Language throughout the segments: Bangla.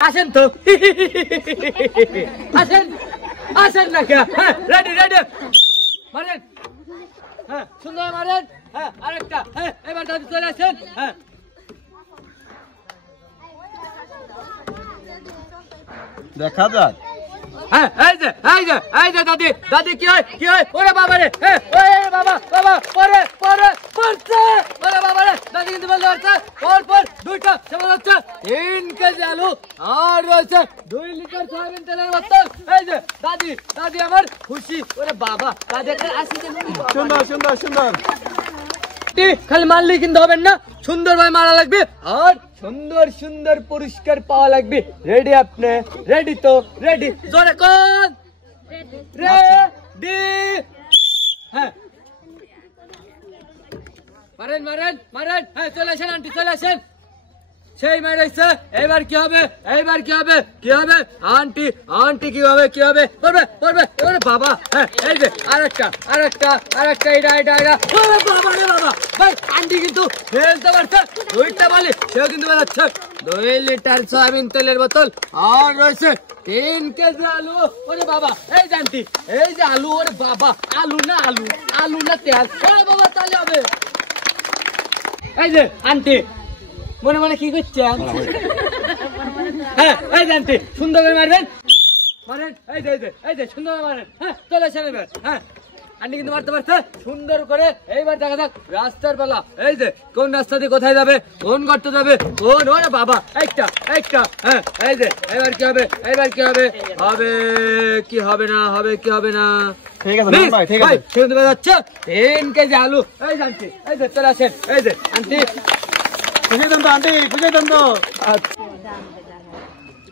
আসেন তো আসেন আসেন না কে রেডি রেডি মারেন হ্যাঁ সুন্দর মারেন হ্যাঁ আরেকটা হ্যাঁ এবার দাদু চলে আসেন হ্যাঁ দেখা যাক হ্যাঁ এই যে দাদি দাদি কি হয় ওরে বাবা রে হ্যাঁ ওরে বাবা বাবা পড়ে পড়ছে ওরে বাবা রে দাদি কিন্তু বলতে পারছে পর দুইটা সেমন হচ্ছে 3 কেজি আলু আর রয়েছে 2 লিটার সয়াবিন তেলের বোতল এই যে দাদি আমার খুশি ওরে বাবা দাদি একটা আসি সুন্দর সুন্দর সুন্দর খালি মারলে কিন্তু হবে না সুন্দরভাবে মারা লাগবে আর সুন্দর সুন্দর পুরস্কার পাওয়া লাগবে রেডি আপনি রেডি তো রেডি জোরে কোন রেডি হ্যাঁ মারেন হ্যাঁ চলে আসেন আন্টি চলে আসেন সেই মারাইছে এবার কি হবে আন্টি কি হবে পড়বে ওরে বাবা হ্যাঁ এই যে আরেকটা এটা ওরে বাবা রে বাবা ভাই আন্টি কিন্তু ফেলতে পারছে দুইটা বলে সেও কিন্তু বেরাচ্ছে 2 লিটার সয়াবিন তেলের বোতল আর রয়েছে 3 কেজি আলু ওরে বাবা এই যে আন্টি এই যে আলু ওরে বাবা আলু না তেল ওরে বাবা তাহলে হবে এই যে আন্টি মনে কি করছেন হ্যাঁ এই যে আন্টি সুন্দর করে মারেন এই যে সুন্দর করে মারেন হ্যাঁ চলে আসেন এবার হ্যাঁ আন্টি কিন্তু মারতে পারছে সুন্দর করে এইবার দেখা যাক রাস্তার বেলা এই যে কোন রাস্তা দিয়ে কোথায় যাবে কোন করতে যাবে কোন ওরে বাবা একটা হ্যাঁ এই যে এবার কি হবে কি হবে না ঠিক আছে ভাই ঠিক আছে শুনতে যাচ্ছে 3 কেজি আলু এই যে আন্টি এই যে চলে আসেন এই যে আন্টি খুঁজে দেন তো আন্টি খুঁজে দেন তো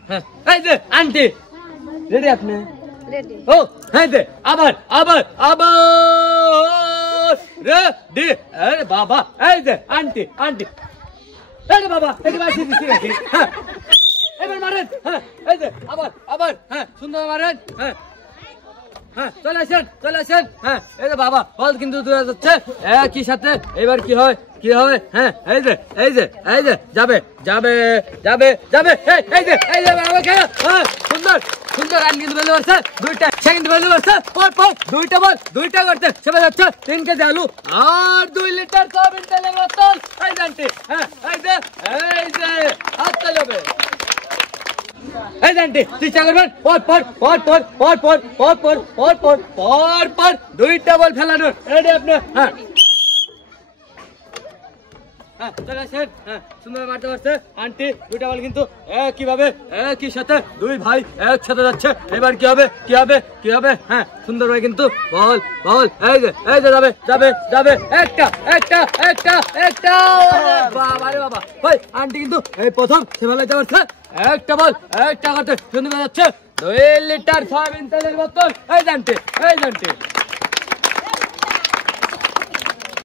হ্যাঁ এই যে আন্টি রেডি আপনি রেডি ও হ্যাঁ দে আবার রেডি আরে বাবা এই যে আন্টি আরে বাবা এটা বাসি দিছি নাকি হ্যাঁ এবার মারেন হ্যাঁ এই যে আবার হ্যাঁ সুন্দর মারেন হ্যাঁ চলে আসেন হ্যাঁ এই যে বাবা বল কিন্তু দূরে যাচ্ছে একই সাথে এবার কি হবে হ্যাঁ এই যে যাবে এই যে বাবা খেলা হ্যাঁ সুন্দর রান কিন্তু বেলু আছে দুইটা সেকেন্ড বেলু আছে পর দুইটা বল দুইটা করতে সেবা যাচ্ছে 3 কেজি আলু আর 2 লিটার সয়াবিন তেলের বোতল এই জানতে হ্যাঁ এই যে হাত চালাবে এই জানতে চেষ্টা করবেন পর দুইটা বল ফেলানোর রেডি আপনি হ্যাঁ চলে আসেন হ্যাঁ সুন্দর মারতে পারছে আন্টি দুইটা বল কিন্তু একই সাথে দুই ভাই একসাথে যাচ্ছে এবার কি হবে হ্যাঁ সুন্দর ভাই কিন্তু বল এই যে যাবে একটা বাবা রে বাবা ভাই আন্টি কিন্তু এই প্রথম সেভাবে যাচ্ছে একটা করতে সুন্দর যাচ্ছে 2 লিটার সয়াবিন তেলের বোতল এই জানতে